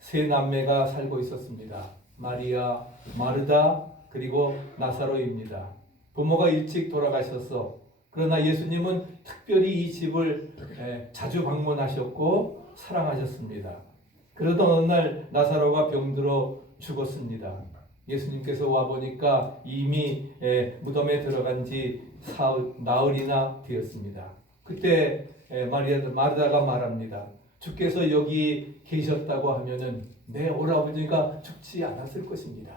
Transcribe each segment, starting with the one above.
세 남매가 살고 있었습니다. 마리아, 마르다, 그리고 나사로입니다. 부모가 일찍 돌아가셔서 그러나 예수님은 특별히 이 집을 자주 방문하셨고 사랑하셨습니다. 그러던 어느 날 나사로가 병들어 죽었습니다. 예수님께서 와보니까 이미 무덤에 들어간 지 나흘이나 되었습니다. 그때 마르다가 말합니다. 주께서 여기 계셨다고 하면은 내 오라버니가 죽지 않았을 것입니다.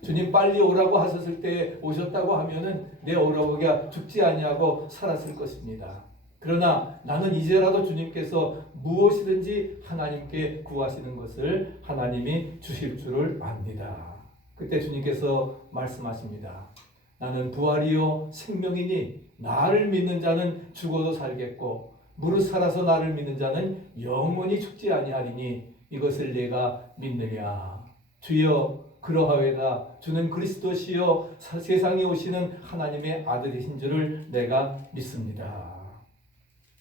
주님 빨리 오라고 하셨을 때 오셨다고 하면은 내 오라버니가 죽지 아니하고 살았을 것입니다. 그러나 나는 이제라도 주님께서 무엇이든지 하나님께 구하시는 것을 하나님이 주실 줄을 압니다. 그때 주님께서 말씀하십니다. 나는 부활이요 생명이니 나를 믿는 자는 죽어도 살겠고 무릇 살아서 나를 믿는 자는 영원히 죽지 아니하리니 이것을 내가 믿느냐. 주여 그러하외다. 주는 그리스도시요 세상에 오시는 하나님의 아들이신 줄을 내가 믿습니다.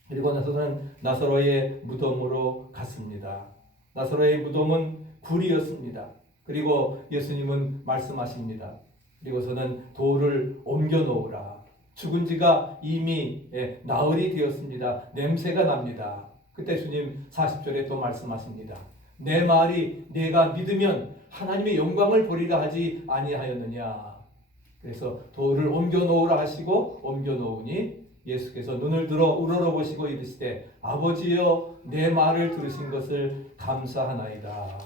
그리고 나서는 나사로의 무덤으로 갔습니다. 나사로의 무덤은 굴이었습니다. 그리고 예수님은 말씀하십니다. 그리고서는 돌을 옮겨 놓으라. 죽은 지가 이미 나흘이 되었습니다. 냄새가 납니다. 그때 주님 40절에 또 말씀하십니다. 내 말이 내가 믿으면 하나님의 영광을 보리라 하지 아니하였느냐. 그래서 돌을 옮겨 놓으라 하시고 옮겨 놓으니 예수께서 눈을 들어 우러러보시고 이르시되 아버지여 내 말을 들으신 것을 감사하나이다.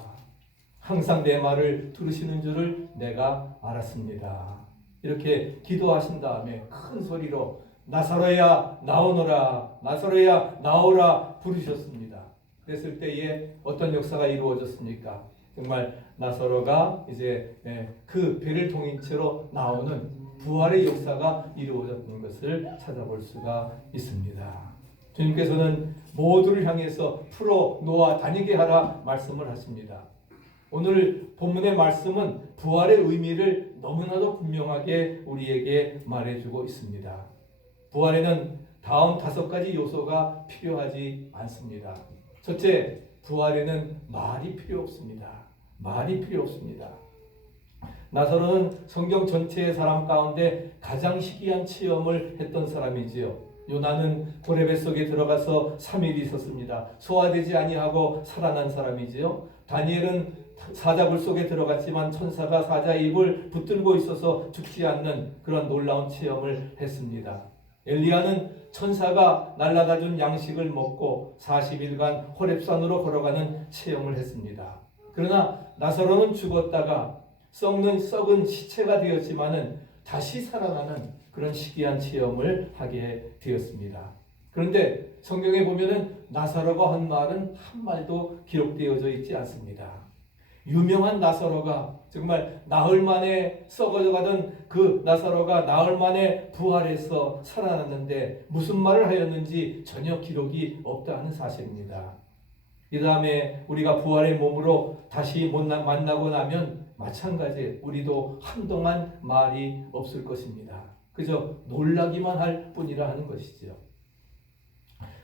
항상 내 말을 들으시는 줄을 내가 알았습니다. 이렇게 기도하신 다음에 큰 소리로 나사로야 나오너라, 나사로야 나오라 부르셨습니다. 그랬을 때에 어떤 역사가 이루어졌습니까? 정말 나사로가 이제 그 배를 통인 채로 나오는 부활의 역사가 이루어졌는 것을 찾아볼 수가 있습니다. 주님께서는 모두를 향해서 풀어 놓아 다니게 하라 말씀을 하십니다. 오늘 본문의 말씀은 부활의 의미를 너무나도 분명하게 우리에게 말해주고 있습니다. 부활에는 다음 5가지 요소가 필요하지 않습니다. 첫째, 부활에는 말이 필요 없습니다. 말이 필요 없습니다. 나사로는 성경 전체의 사람 가운데 가장 희귀한 체험을 했던 사람이지요. 요나는 고레배 속에 들어가서 3일 있었습니다. 소화되지 아니하고 살아난 사람이지요. 다니엘은 사자굴 속에 들어갔지만 천사가 사자의 입을 붙들고 있어서 죽지 않는 그런 놀라운 체험을 했습니다. 엘리야는 천사가 날라다 준 양식을 먹고 40일간 호렙산으로 걸어가는 체험을 했습니다. 그러나 나사로는 죽었다가 썩은 시체가 되었지만은 다시 살아나는 그런 희귀한 체험을 하게 되었습니다. 그런데 성경에 보면은 나사로가 한 말은 한 말도 기록되어져 있지 않습니다. 유명한 나사로가 정말 나흘 만에 썩어가던 그 나사로가 나흘 만에 부활해서 살아났는데 무슨 말을 하였는지 전혀 기록이 없다는 사실입니다. 이 다음에 우리가 부활의 몸으로 다시 만나고 나면 마찬가지 우리도 한동안 말이 없을 것입니다. 그저 놀라기만 할 뿐이라 하는 것이죠.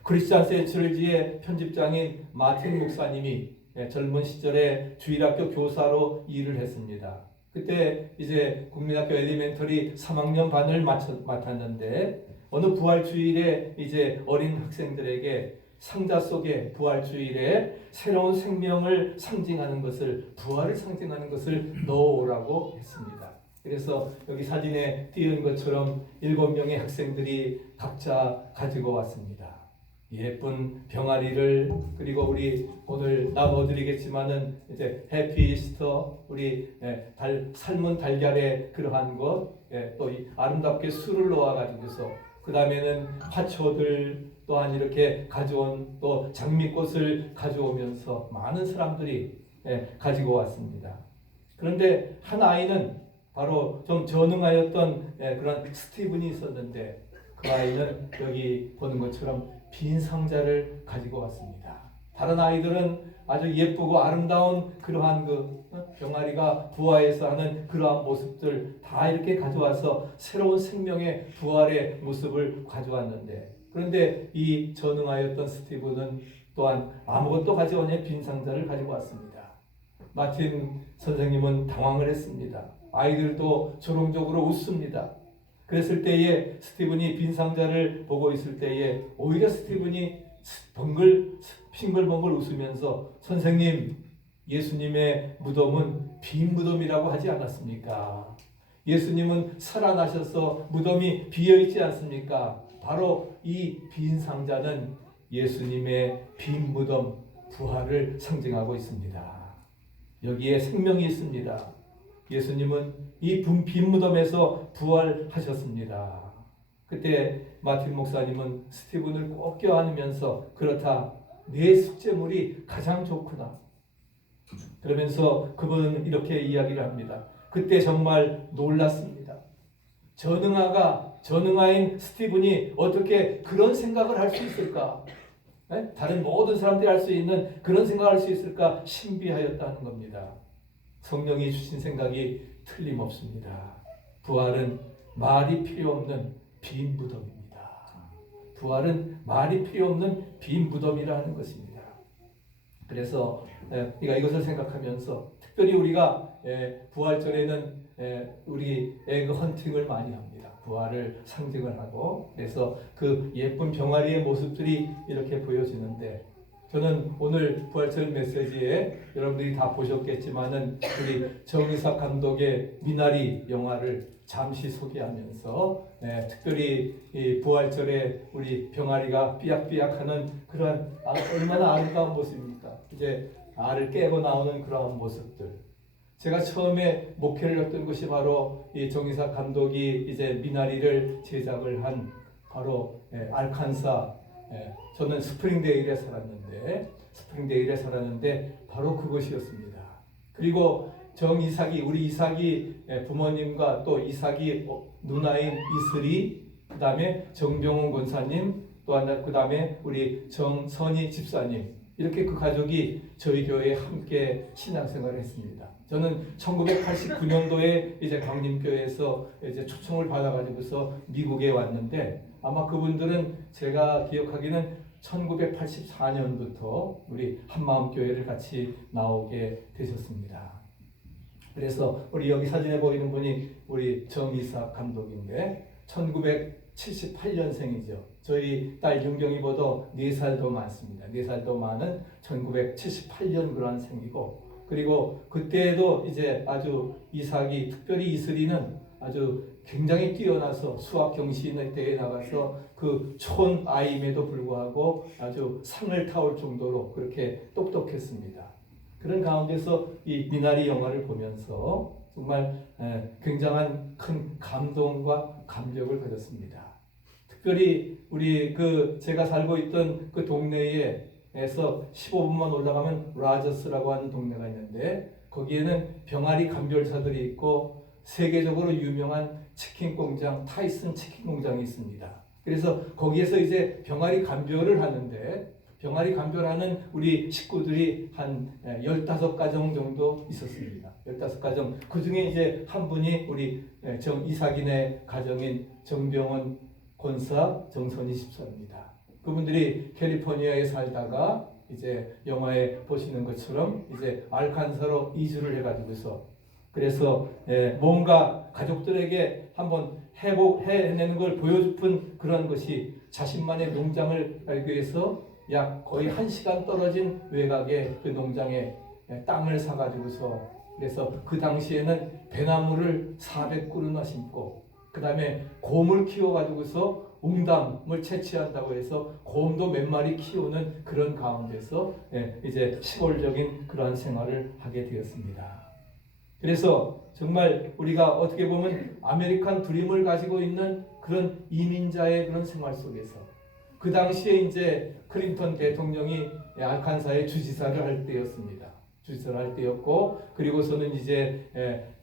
크리스찬 센츄리지의 편집장인 마틴 목사님이 젊은 시절에 주일학교 교사로 일을 했습니다. 그때 이제 국민학교 엘리멘터리 3학년 반을 맡았는데 어느 부활 주일에 이제 어린 학생들에게 상자 속에 부활 주일에 새로운 생명을 상징하는 것을 부활을 상징하는 것을 넣어오라고 했습니다. 그래서 여기 사진에 띄운 것처럼 7명의 학생들이 각자 가지고 왔습니다. 예쁜 병아리를 그리고 우리 오늘 나눠드리겠지만은 이제 해피 이스터 우리 삶은 달걀에 그러한 것 또 이 아름답게 술을 놓아 가지고서 그 다음에는 화초들 또한 이렇게 가져온 또 장미꽃을 가져오면서 많은 사람들이 가지고 왔습니다. 그런데 한 아이는 바로 좀 전능하였던 그런 스티븐이 있었는데 그 아이는 여기 보는 것처럼 빈 상자를 가지고 왔습니다. 다른 아이들은 아주 예쁘고 아름다운 그러한 병아리가 부화해서 하는 그러한 모습들 다 이렇게 가져와서 새로운 생명의 부활의 모습을 가져왔는데 그런데 이 전능하였던 스티븐은 또한 아무것도 가져오니 빈 상자를 가지고 왔습니다. 마틴 선생님은 당황을 했습니다. 아이들도 조롱적으로 웃습니다. 그랬을 때에 스티븐이 빈 상자를 보고 있을 때에 오히려 스티븐이 싱글벙글 웃으면서 선생님, 예수님의 무덤은 빈 무덤이라고 하지 않았습니까? 예수님은 살아나셔서 무덤이 비어있지 않습니까? 바로 이 빈 상자는 예수님의 빈 무덤, 부활을 상징하고 있습니다. 여기에 생명이 있습니다. 예수님은 이 빈 무덤에서 부활하셨습니다. 그때 마틴 목사님은 스티븐을 꼭 껴안으면서 그렇다, 내 숙제물이 가장 좋구나. 그러면서 그분은 이렇게 이야기를 합니다. 그때 정말 놀랐습니다. 전능아인 스티븐이 어떻게 그런 생각을 할 수 있을까? 다른 모든 사람들이 할 수 있는 그런 생각을 할 수 있을까? 신비하였다는 겁니다. 성령이 주신 생각이 틀림없습니다. 부활은 말이 필요 없는 빈 무덤입니다. 부활은 말이 필요 없는 빈 무덤이라는 것입니다. 그래서 우리가 이것을 생각하면서 특별히 우리가 부활절에는 우리 에그 헌팅을 많이 합니다. 부활을 상징을 하고, 그래서 그 예쁜 병아리의 모습들이 이렇게 보여지는데, 저는 오늘 부활절 메시지에 여러분들이 다 보셨겠지만은 우리 정의삭 감독의 미나리 영화를 잠시 소개하면서 특별히 이 부활절에 우리 병아리가 삐약삐약하는 그런 얼마나 아름다운 모습입니까? 이제 알을 깨고 나오는 그런 모습들. 제가 처음에 목회를 했던 곳이 바로 이 정의삭 감독이 이제 미나리를 제작을 한 바로 알칸사. 저는 스프링데일에 살았는데 바로 그것이었습니다. 그리고 우리 이삭이 부모님과 또 이삭이 누나인 이슬이, 그 다음에 정병훈 권사님, 또 하나 그 다음에 우리 정선희 집사님, 이렇게 그 가족이 저희 교회에 함께 신앙생활을 했습니다. 저는 1989년도에 이제 강림교회에서 이제 초청을 받아가지고서 미국에 왔는데, 아마 그분들은 제가 기억하기는 1984년부터 우리 한마음교회를 같이 나오게 되셨습니다. 그래서 우리 여기 사진에 보이는 분이 우리 정이삭 감독인데 1978년생이죠. 저희 딸 윤경이보다 4살 더 많습니다. 4살 더 많은 1978년 그런 생이고, 그리고 그때도 이제 아주 이삭이, 특별히 이슬이는 아주 굉장히 뛰어나서 수학 경시대 대회에 나가서 그 촌 아이임에도 불구하고 아주 상을 타올 정도로 그렇게 똑똑했습니다. 그런 가운데서 이 미나리 영화를 보면서 정말 굉장한 큰 감동과 감격을 가졌습니다. 특별히 우리 제가 살고 있던 그 동네에서 15분만 올라가면 라저스라고 하는 동네가 있는데, 거기에는 병아리 감별사들이 있고 세계적으로 유명한 치킨 공장, 타이슨 치킨 공장이 있습니다. 그래서 거기에서 이제 병아리 감별을 하는데, 병아리 감별하는 우리 식구들이 한 15가정 정도 있었습니다. 15가정. 그 중에 이제 한 분이 우리 이삭인의 가정인 정병원 권사, 정선희 집사입니다. 그분들이 캘리포니아에 살다가 이제 영화에 보시는 것처럼 이제 알칸사로 이주를 해가지고서, 그래서 뭔가 가족들에게 한번 해내는 걸 보여주픈 그런 것이, 자신만의 농장을 알기 위해서 약 거의 1시간 떨어진 외곽의 그 농장에 땅을 사가지고서, 그래서 그 당시에는 배나무를 400그루나 심고, 그 다음에 곰을 키워가지고서 웅담을 채취한다고 해서 곰도 몇 마리 키우는 그런 가운데서 이제 시골적인 그러한 생활을 하게 되었습니다. 그래서 정말 우리가 어떻게 보면 아메리칸 드림을 가지고 있는 그런 이민자의 그런 생활 속에서, 그 당시에 이제 클린턴 대통령이 알칸사의 주지사를 할 때였습니다. 주지사를 할 때였고, 그리고서는 이제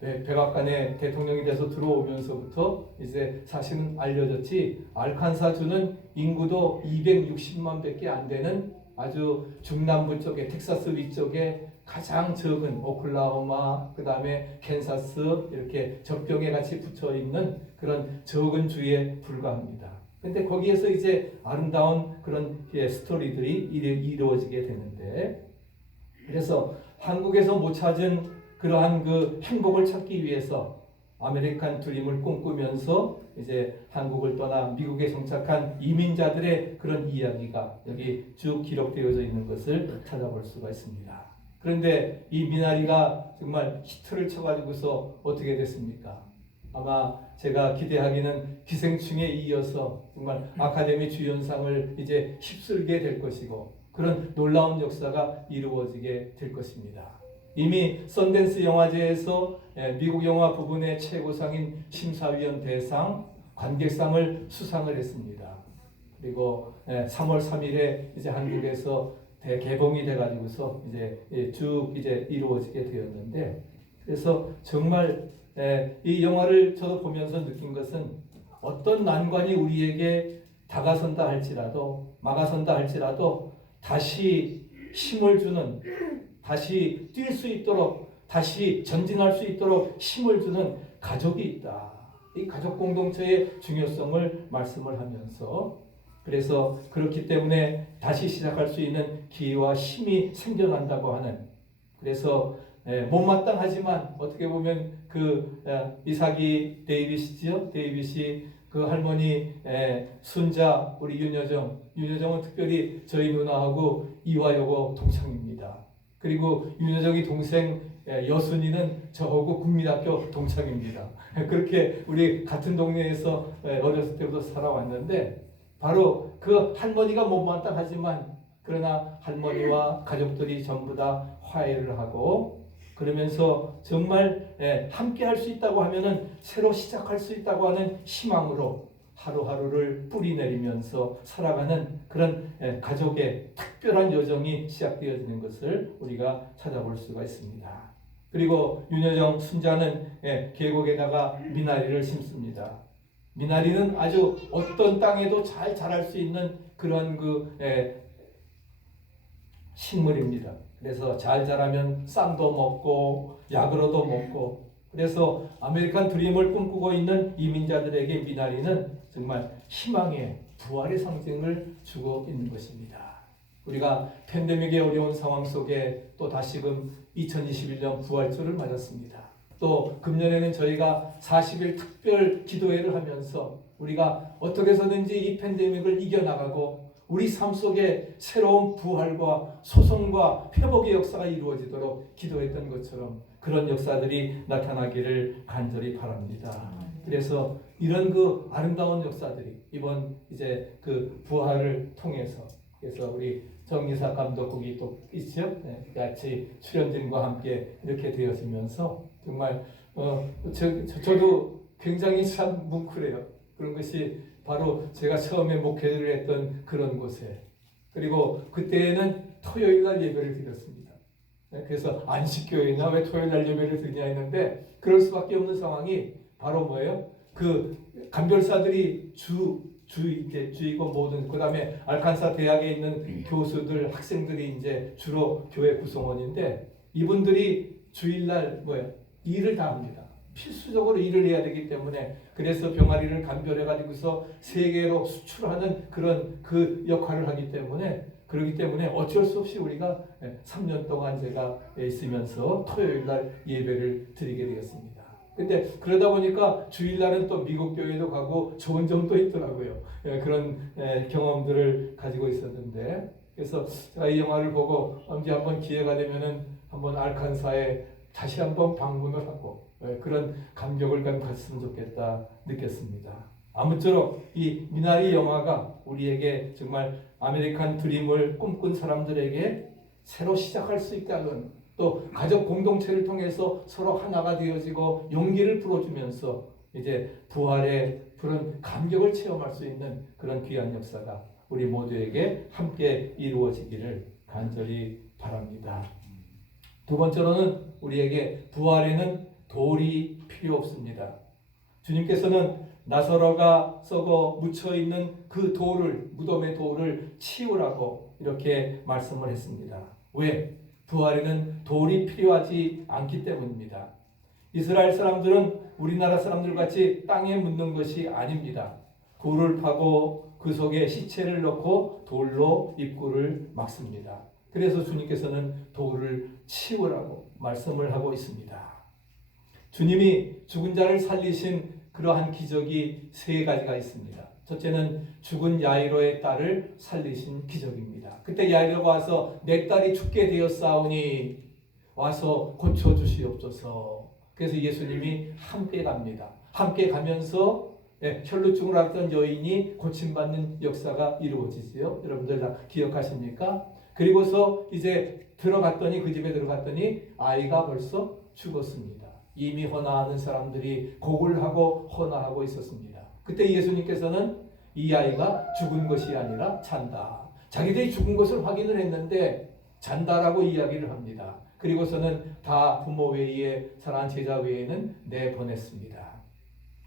백악관에 대통령이 돼서 들어오면서부터 이제 사실은 알려졌지, 알칸사주는 인구도 260만 밖에 안 되는 아주 중남부 쪽에, 텍사스 위쪽에 가장 적은 오클라호마, 그 다음에 캔사스, 이렇게 접경에 같이 붙어 있는 그런 적은 주에 불과합니다. 근데 거기에서 이제 아름다운 그런 스토리들이 이루어지게 되는데, 그래서 한국에서 못 찾은 그러한 그 행복을 찾기 위해서 아메리칸 드림을 꿈꾸면서 이제 한국을 떠나 미국에 정착한 이민자들의 그런 이야기가 여기 쭉 기록되어져 있는 것을 찾아볼 수가 있습니다. 그런데 이 미나리가 정말 히트를 쳐가지고서 어떻게 됐습니까? 아마 제가 기대하기는 기생충에 이어서 정말 아카데미 주연상을 이제 휩쓸게 될 것이고, 그런 놀라운 역사가 이루어지게 될 것입니다. 이미 썬댄스 영화제에서 미국 영화 부분의 최고상인 심사위원 대상, 관객상을 수상을 했습니다. 그리고 3월 3일에 이제 한국에서 대개봉이 돼가지고서 이제 쭉 이제 이루어지게 되었는데, 그래서 정말 이 영화를 저도 보면서 느낀 것은, 어떤 난관이 우리에게 다가선다 할지라도, 막아선다 할지라도 다시 힘을 주는, 다시 뛸 수 있도록, 다시 전진할 수 있도록 힘을 주는 가족이 있다. 이 가족 공동체의 중요성을 말씀을 하면서, 그래서 그렇기 때문에 다시 시작할 수 있는 기회와 힘이 생겨난다고 하는, 그래서 못마땅하지만 어떻게 보면 그 이삭이 데이빗이죠. 데이빗이 그 할머니 순자 우리 윤여정은 특별히 저희 누나하고 이화여고 동창입니다. 그리고 윤여정이 동생 여순이는 저하고 국민학교 동창입니다. 그렇게 우리 같은 동네에서 어렸을 때부터 살아왔는데, 바로 그 할머니가 못마땅하지만 그러나 할머니와 가족들이 전부 다 화해를 하고, 그러면서 정말 함께 할 수 있다고 하면은 새로 시작할 수 있다고 하는 희망으로 하루하루를 뿌리내리면서 살아가는 그런 가족의 특별한 여정이 시작되어지는 것을 우리가 찾아볼 수가 있습니다. 그리고 윤여정 순자는 계곡에다가 미나리를 심습니다. 미나리는 아주 어떤 땅에도 잘 자랄 수 있는 그런 그 식물입니다. 그래서 잘 자라면 쌈도 먹고 약으로도 먹고, 그래서 아메리칸 드림을 꿈꾸고 있는 이민자들에게 미나리는 정말 희망의 부활의 상징을 주고 있는 것입니다. 우리가 팬데믹의 어려운 상황 속에 또 다시금 2021년 부활주를 맞았습니다. 또 금년에는 저희가 40일 특별 기도회를 하면서 우리가 어떻게 해서든지 이 팬데믹을 이겨나가고 우리 삶 속에 새로운 부활과 소송과 회복의 역사가 이루어지도록 기도했던 것처럼 그런 역사들이 나타나기를 간절히 바랍니다. 그래서 이런 그 아름다운 역사들이 이번 이제 그 부활을 통해서, 그래서 우리 정기사 감독국이 또 있죠. 같이 출연진과 함께 이렇게 되어지면서 정말 저도 굉장히 참 뭉클해요. 그런 것이 바로 제가 처음에 목회를 했던 그런 곳에, 그리고 그때는 토요일 날 예배를 드렸습니다. 그래서 안식교회나 왜 토요일 날 예배를 드리냐 했는데, 그럴 수밖에 없는 상황이 바로 뭐예요? 그 간별사들이 주이고 모든, 그 다음에 알칸사 대학에 있는 교수들, 학생들이 이제 주로 교회 구성원인데, 이분들이 주일날 일을 다 합니다. 필수적으로 일을 해야 되기 때문에, 그래서 병아리를 간별해가지고서 세계로 수출하는 그런 그 역할을 하기 때문에, 그렇기 때문에 어쩔 수 없이 우리가 3년 동안 제가 있으면서 토요일날 예배를 드리게 되었습니다. 근데 그러다 보니까 주일날은 또 미국 교회도 가고 좋은 점도 있더라고요. 그런 경험들을 가지고 있었는데, 그래서 제가 이 영화를 보고 언제 한번 기회가 되면은 한번 알칸사에 다시 한번 방문을 하고 그런 감격을 가졌으면 좋겠다 느꼈습니다. 아무쪼록 이 미나리 영화가 우리에게 정말 아메리칸 드림을 꿈꾼 사람들에게 새로 시작할 수 있다는, 또 가족 공동체를 통해서 서로 하나가 되어지고 용기를 불어주면서 이제 부활의 그런 감격을 체험할 수 있는 그런 귀한 역사가 우리 모두에게 함께 이루어지기를 간절히 바랍니다. 두 번째로는 우리에게 부활에는 돌이 필요 없습니다. 주님께서는 나사로가 썩어 묻혀있는 그 돌을, 무덤의 돌을 치우라고 이렇게 말씀을 했습니다. 왜? 부활에는 돌이 필요하지 않기 때문입니다. 이스라엘 사람들은 우리나라 사람들 같이 땅에 묻는 것이 아닙니다. 굴을 파고 그 속에 시체를 넣고 돌로 입구를 막습니다. 그래서 주님께서는 돌을 치우라고 말씀을 하고 있습니다. 주님이 죽은 자를 살리신 그러한 기적이 세 가지가 있습니다. 첫째는 죽은 야이로의 딸을 살리신 기적입니다. 그때 야이로가 와서 내 딸이 죽게 되었사오니 와서 고쳐주시옵소서. 그래서 예수님이 함께 갑니다. 함께 가면서 혈루증을 앓던 여인이 고침받는 역사가 이루어지지요. 여러분들 다 기억하십니까? 그리고서 이제 그 집에 들어갔더니 아이가 벌써 죽었습니다. 이미 헌화하는 사람들이 곡을 하고 헌화하고 있었습니다. 그때 예수님께서는 이 아이가 죽은 것이 아니라 잔다. 자기들이 죽은 것을 확인을 했는데 잔다라고 이야기를 합니다. 그리고서는 다 부모 외에 사랑하는 제자 외에는 내보냈습니다.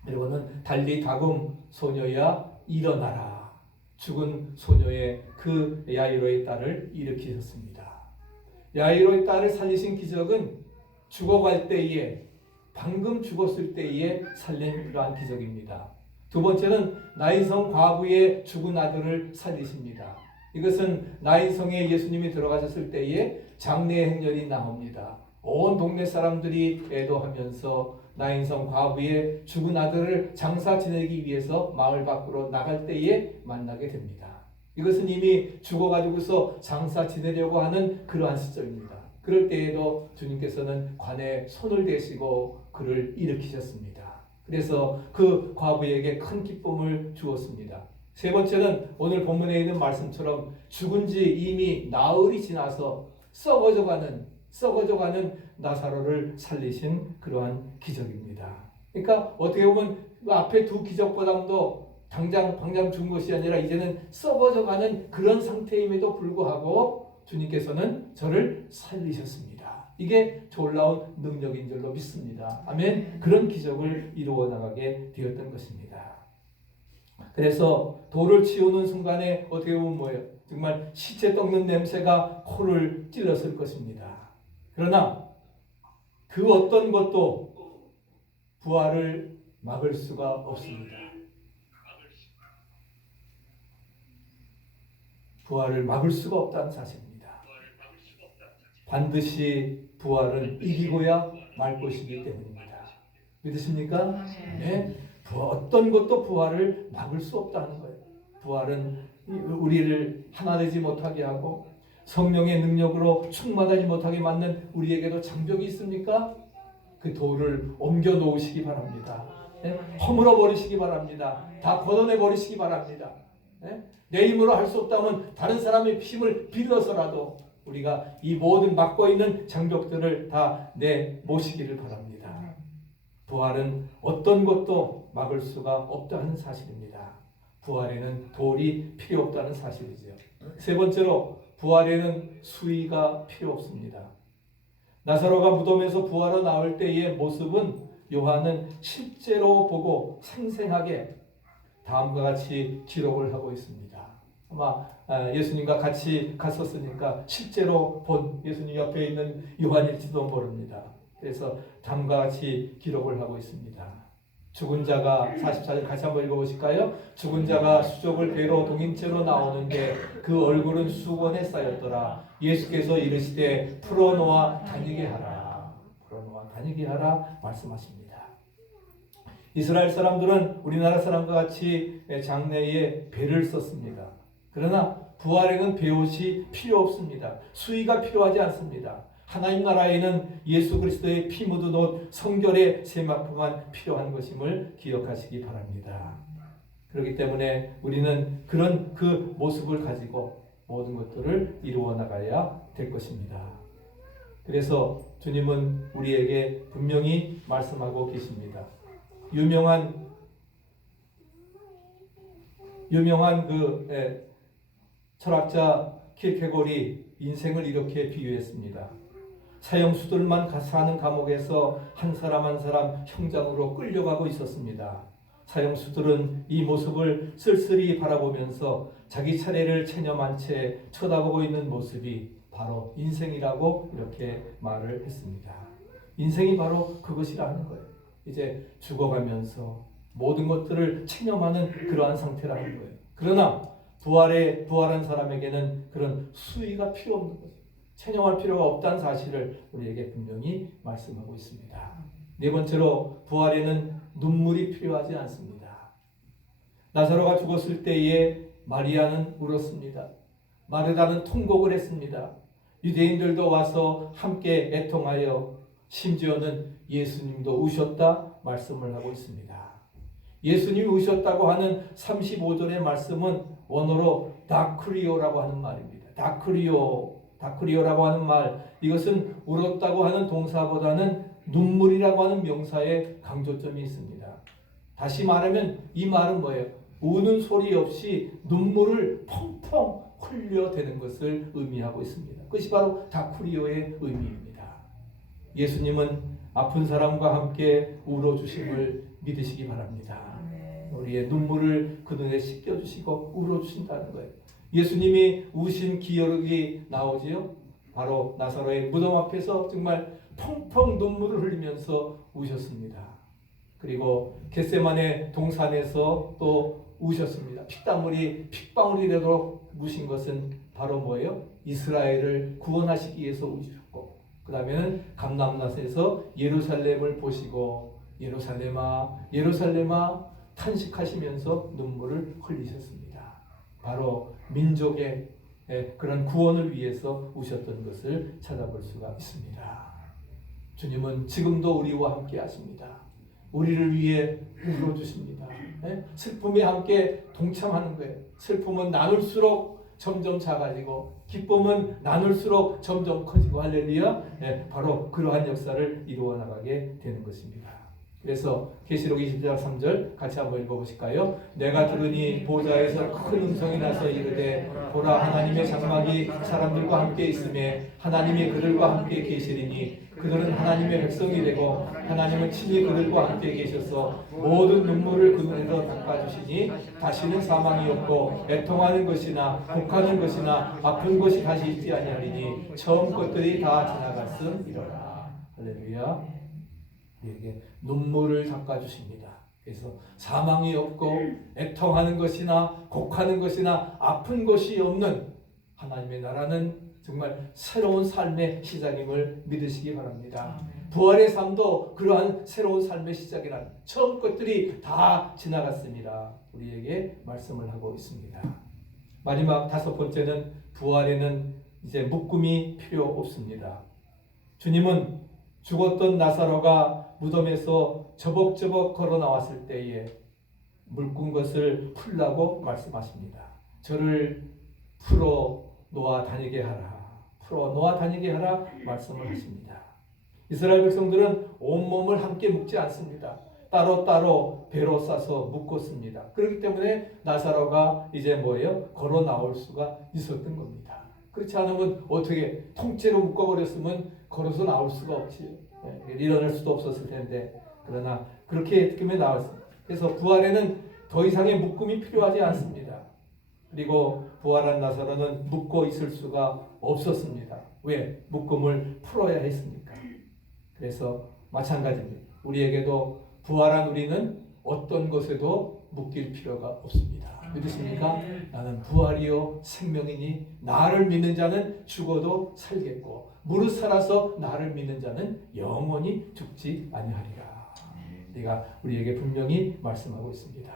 그리고는 달리 다금 소녀야 일어나라. 죽은 소녀의 그 야이로의 딸을 일으키셨습니다. 야이로의 딸을 살리신 기적은 죽어갈 때에 방금 죽었을 때에 살린 그러한 기적입니다. 두 번째는 나인성 과부의 죽은 아들을 살리십니다. 이것은 나인성에 예수님이 들어가셨을 때에 장례 행렬이 나옵니다. 온 동네 사람들이 애도하면서 나인성 과부의 죽은 아들을 장사 지내기 위해서 마을 밖으로 나갈 때에 만나게 됩니다. 이것은 이미 죽어가지고서 장사 지내려고 하는 그러한 시점입니다. 그럴 때에도 주님께서는 관에 손을 대시고 그를 일으키셨습니다. 그래서 그 과부에게 큰 기쁨을 주었습니다. 세 번째는 오늘 본문에 있는 말씀처럼 죽은 지 이미 나흘이 지나서 썩어져가는 나사로를 살리신 그러한 기적입니다. 그러니까 어떻게 보면 앞에 두 기적보다도 당장 죽은 것이 아니라 이제는 썩어져가는 그런 상태임에도 불구하고 주님께서는 저를 살리셨습니다. 이게 놀라운 능력인 줄로 믿습니다. 아멘. 그런 기적을 이루어 나가게 되었던 것입니다. 그래서 돌을 치우는 순간에 어떻게 보면 뭐예요? 정말 시체 떡는 냄새가 코를 찔렀을 것입니다. 그러나 그 어떤 것도 부활을 막을 수가 없습니다. 부활을 막을 수가 없다는 사실입니다. 반드시 부활은 이기고야 말 것이기 때문입니다. 믿으십니까? 네. 어떤 것도 부활을 막을 수 없다는 거예요. 부활은 우리를 하나 되지 못하게 하고 성령의 능력으로 충만하지 못하게 만든 우리에게도 장벽이 있습니까? 그 돌을 옮겨 놓으시기 바랍니다. 네? 허물어 버리시기 바랍니다. 다 걷어내 버리시기 바랍니다. 네? 내 힘으로 할 수 없다면 다른 사람의 힘을 빌어서라도 우리가 이 모든 막고 있는 장벽들을 다 내모시기를 바랍니다. 부활은 어떤 것도 막을 수가 없다는 사실입니다. 부활에는 돌이 필요 없다는 사실이죠. 세 번째로 부활에는 수의가 필요 없습니다. 나사로가 무덤에서 부활하여 나올 때의 모습은 요한은 실제로 보고 생생하게 다음과 같이 기록을 하고 있습니다. 아마 예수님과 같이 갔었으니까 실제로 본 예수님 옆에 있는 요한일지도 모릅니다. 그래서 다음과 같이 기록을 하고 있습니다. 죽은 자가 44절 같이 한번 읽어보실까요? 죽은 자가 수족을 배로 동인체로 나오는데 그 얼굴은 수건에 쌓였더라. 예수께서 이르시되 풀어놓아 다니게 하라. 풀어놓아 다니게 하라 말씀하십니다. 이스라엘 사람들은 우리나라 사람과 같이 장례에 배를 썼습니다. 그러나 부활에는 배옷이 필요 없습니다. 수의가 필요하지 않습니다. 하나님 나라에는 예수 그리스도의 피 묻은 옷 성결의 세마포만 필요한 것임을 기억하시기 바랍니다. 그렇기 때문에 우리는 그런 그 모습을 가지고 모든 것들을 이루어 나가야 될 것입니다. 그래서 주님은 우리에게 분명히 말씀하고 계십니다. 유명한 그 철학자 킬케골이 인생을 이렇게 비유했습니다. 사형수들만 사는 감옥에서 한 사람 한 사람 형장으로 끌려가고 있었습니다. 사형수들은 이 모습을 쓸쓸히 바라보면서 자기 차례를 체념한 채 쳐다보고 있는 모습이 바로 인생이라고 이렇게 말을 했습니다. 인생이 바로 그것이라는 거예요. 이제 죽어가면서 모든 것들을 체념하는 그러한 상태라는 거예요. 그러나 부활한 사람에게는 그런 수위가 필요 없는 거죠. 체념할 필요가 없다는 사실을 우리에게 분명히 말씀하고 있습니다. 네 번째로 부활에는 눈물이 필요하지 않습니다. 나사로가 죽었을 때에 마리아는 울었습니다. 마르다는 통곡을 했습니다. 유대인들도 와서 함께 애통하여 심지어는 예수님도 우셨다 말씀을 하고 있습니다. 예수님이 우셨다고 하는 35절의 말씀은 원어로 다크리오라고 하는 말입니다. 다크리오라고 하는 말, 이것은 울었다고 하는 동사보다는 눈물이라고 하는 명사에 강조점이 있습니다. 다시 말하면 이 말은 뭐예요? 우는 소리 없이 눈물을 펑펑 흘려대는 것을 의미하고 있습니다. 그것이 바로 다크리오의 의미입니다. 예수님은 아픈 사람과 함께 울어주심을 믿으시기 바랍니다. 우리의 눈물을 그 눈에 씻겨주시고 울어주신다는 거예요. 예수님이 우신 기억이 나오지요. 바로 나사로의 무덤 앞에서 정말 펑펑 눈물을 흘리면서 우셨습니다. 그리고 겟세마네 동산에서 또 우셨습니다. 핏방울이 되도록 우신 것은 바로 뭐예요? 이스라엘을 구원하시기 위해서 우셨고, 그 다음에는 감람낫에서 예루살렘을 보시고 예루살렘아 예루살렘아 탄식하시면서 눈물을 흘리셨습니다. 바로 민족의 그런 구원을 위해서 우셨던 것을 찾아볼 수가 있습니다. 주님은 지금도 우리와 함께 하십니다. 우리를 위해 울어주십니다. 슬픔에 함께 동참하는 거예요. 슬픔은 나눌수록 점점 작아지고 기쁨은 나눌수록 점점 커지고, 할렐루야. 바로 그러한 역사를 이루어 나가게 되는 것입니다. 그래서 계시록 20장 3절 같이 한번 읽어보실까요? 내가 들으니 보좌에서 큰 음성이 나서 이르되 보라, 하나님의 장막이 사람들과 함께 있으며 하나님이 그들과 함께 계시리니 그들은 하나님의 백성이 되고 하나님은 친히 그들과 함께 계셔서 모든 눈물을 그 눈에서 닦아주시니 다시는 사망이 없고 애통하는 것이나 곡하는 것이나 아픈 것이 다시 있지 아니하리니 처음 것들이 다 지나갔음이로라. 할렐루야. 우리에게 눈물을 닦아주십니다. 그래서 사망이 없고 애통하는 것이나 곡하는 것이나 아픈 것이 없는 하나님의 나라는 정말 새로운 삶의 시작임을 믿으시기 바랍니다. 부활의 삶도 그러한 새로운 삶의 시작이란, 처음 것들이 다 지나갔습니다. 우리에게 말씀을 하고 있습니다. 마지막 다섯 번째는 부활에는 이제 묶음이 필요 없습니다. 주님은 죽었던 나사로가 무덤에서 저벅저벅 걸어 나왔을 때에 묶은 것을 풀라고 말씀하십니다. 저를 풀어 놓아 다니게 하라 말씀을 하십니다. 이스라엘 백성들은 온몸을 함께 묶지 않습니다. 따로따로 배로 싸서 묶었습니다. 그렇기 때문에 나사로가 이제 뭐예요? 걸어 나올 수가 있었던 겁니다. 그렇지 않으면 어떻게 통째로 묶어버렸으면 걸어서 나올 수가 없지요. 일어날 수도 없었을 텐데, 그러나 그렇게 때문에 나왔습니다. 그래서 부활에는 더 이상의 묶음이 필요하지 않습니다. 그리고 부활한 나사로는 묶고 있을 수가 없었습니다. 왜? 묶음을 풀어야 했으니까. 그래서 마찬가지입니다. 우리에게도 부활한 우리는 어떤 것에도 묶일 필요가 없습니다. 믿으십니까? 나는 부활이요 생명이니 나를 믿는 자는 죽어도 살겠고 무릇 살아서 나를 믿는 자는 영원히 죽지 아니하리라. 우리가 우리에게 분명히 말씀하고 있습니다.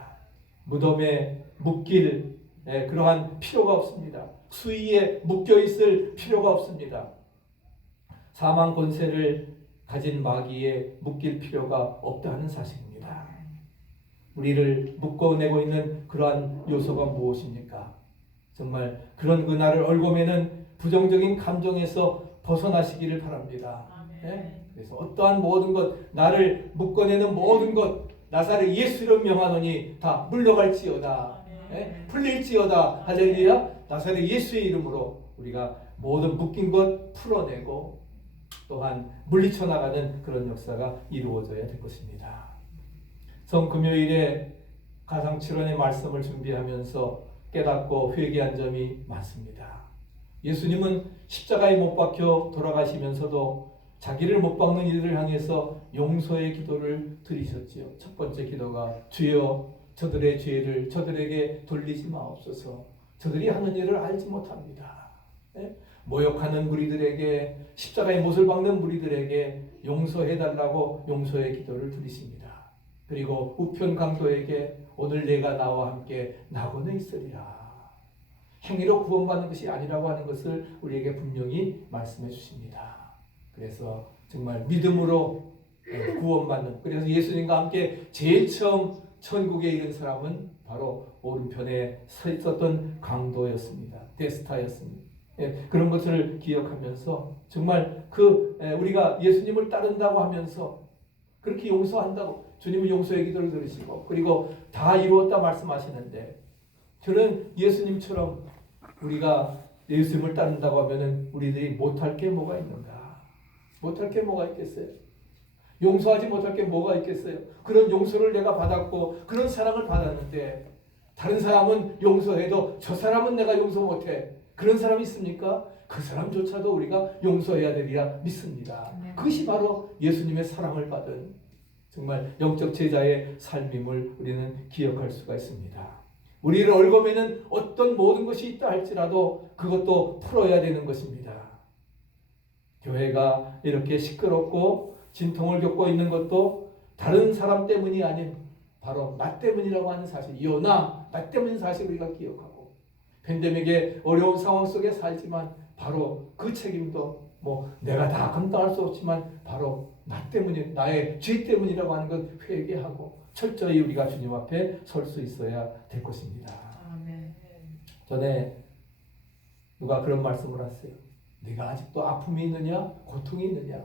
무덤에 묶일 그러한 필요가 없습니다. 수위에 묶여 있을 필요가 없습니다. 사망 권세를 가진 마귀에 묶일 필요가 없다는 사실입니다. 우리를 묶어내고 있는 그러한 요소가 무엇입니까? 정말 그런 그날을 얽어매는 부정적인 감정에서 벗어나시기를 바랍니다. 그래서 어떠한 모든 것, 나를 묶어내는 모든 것, 나사렛 예수 이름 명하노니 다 물러갈지어다. 풀릴지어다. 할렐루야. 나사렛 예수의 이름으로 우리가 모든 묶인 것 풀어내고 또한 물리쳐 나가는 그런 역사가 이루어져야 될 것입니다. 성금요일에 가상칠언의 말씀을 준비하면서 깨닫고 회개한 점이 많습니다. 예수님은 십자가에 못 박혀 돌아가시면서도 자기를 못 박는 이들을 향해서 용서의 기도를 드리셨지요. 첫 번째 기도가 주여 저들의 죄를 저들에게 돌리지 마옵소서. 저들이 하는 일을 알지 못합니다. 네? 모욕하는 무리들에게, 십자가의 못을 박는 무리들에게 용서해달라고 용서의 기도를 드리십니다. 그리고 우편 강도에게 오늘 내가 나와 함께 낙원에 있으리라. 행위로 구원받는 것이 아니라고 하는 것을 우리에게 분명히 말씀해 주십니다. 그래서 정말 믿음으로 구원받는, 그래서 예수님과 함께 제일 처음 천국에 이른 사람은 바로 오른편에 서 있었던 강도였습니다. 데스타였습니다. 그런 것을 기억하면서 정말 우리가 예수님을 따른다고 하면서 그렇게 용서한다고 주님은 용서의 기도를 들으시고 그리고 다 이루었다 말씀하시는데, 저는 예수님처럼 우리가 예수님을 따른다고 하면은 우리들이 못할 게 뭐가 있는가? 못할 게 뭐가 있겠어요? 용서하지 못할 게 뭐가 있겠어요? 그런 용서를 내가 받았고 그런 사랑을 받았는데 다른 사람은 용서해도 저 사람은 내가 용서 못해. 그런 사람이 있습니까? 그 사람조차도 우리가 용서해야 되리라 믿습니다. 그것이 바로 예수님의 사랑을 받은 정말 영적 제자의 삶임을 우리는 기억할 수가 있습니다. 우리를 얽어매는 어떤 모든 것이 있다 할지라도 그것도 풀어야 되는 것입니다. 교회가 이렇게 시끄럽고 진통을 겪고 있는 것도 다른 사람 때문이 아닌 바로 나 때문이라고 하는 사실, 나 때문인 사실 우리가 기억하고, 팬데믹의 어려운 상황 속에 살지만 바로 그 책임도 내가 다 감당할 수 없지만 바로 나 때문에, 나의 죄 때문이라고 하는 것 회개하고 철저히 우리가 주님 앞에 설 수 있어야 될 것입니다. 아멘. 전에 누가 그런 말씀을 하세요. 네가 아직도 아픔이 있느냐, 고통이 있느냐,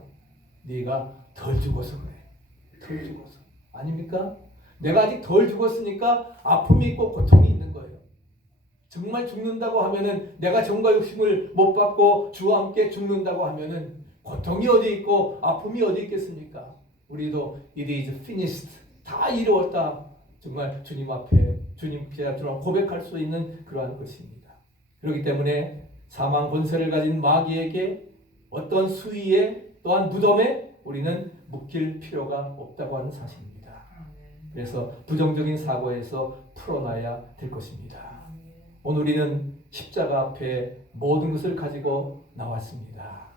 네가 덜 죽어서 그래. 덜 죽어서. 아닙니까? 내가 아직 덜 죽었으니까 아픔이 있고 고통이 있는 거예요. 정말 죽는다고 하면은, 내가 정과 욕심을 못 받고 주와 함께 죽는다고 하면은 고통이 어디 있고 아픔이 어디 있겠습니까? 우리도 it is finished, 다 이루었다. 정말 주님 앞에 주님께처럼 고백할 수 있는 그러한 것입니다. 그렇기 때문에 사망 권세를 가진 마귀에게 어떤 수위에 또한 무덤에 우리는 묶일 필요가 없다고 하는 사실입니다. 그래서 부정적인 사고에서 풀어나야 될 것입니다. 오늘 우리는 십자가 앞에 모든 것을 가지고 나왔습니다.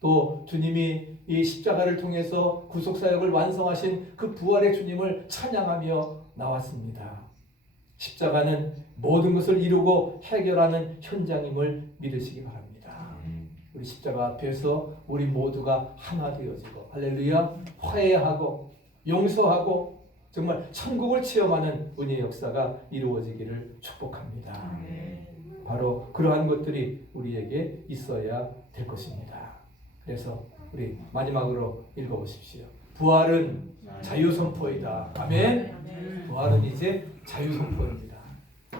또 주님이 이 십자가를 통해서 구속사역을 완성하신 그 부활의 주님을 찬양하며 나왔습니다. 십자가는 모든 것을 이루고 해결하는 현장임을 믿으시기 바랍니다. 우리 십자가 앞에서 우리 모두가 하나 되어지고 할렐루야, 화해하고 용서하고 정말 천국을 체험하는 은혜의 역사가 이루어지기를 축복합니다. 바로 그러한 것들이 우리에게 있어야 될 것입니다. 그래서 우리 마지막으로 읽어보십시오. 부활은 자유선포이다. 아멘. 부활은 이제 자유선포입니다.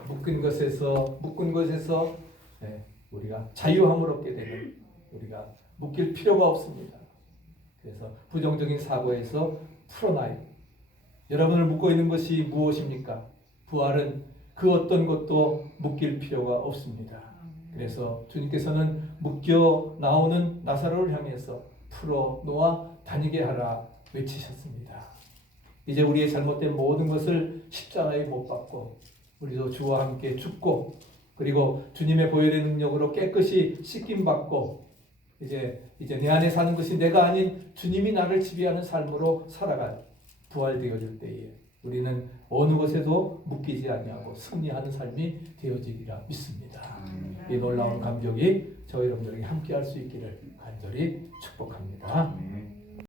묶은 것에서 우리가 자유함을 얻게 되는, 우리가 묶일 필요가 없습니다. 그래서 부정적인 사고에서 풀어나요. 여러분을 묶고 있는 것이 무엇입니까? 부활은 그 어떤 것도 묶일 필요가 없습니다. 그래서 주님께서는 묶여 나오는 나사로를 향해서 풀어 놓아 다니게 하라 외치셨습니다. 이제 우리의 잘못된 모든 것을 십자가에 못 박고 우리도 주와 함께 죽고 그리고 주님의 보혈의 능력으로 깨끗이 씻김받고 이제 내 안에 사는 것이 내가 아닌 주님이 나를 지배하는 삶으로 살아갈 부활되어질 때에 우리는 어느 것에도 묶이지 아니하고 승리하는 삶이 되어지리라 믿습니다. 이 놀라운 감격이 저희 여러분들에게 함께할 수 있기를 간절히 축복합니다.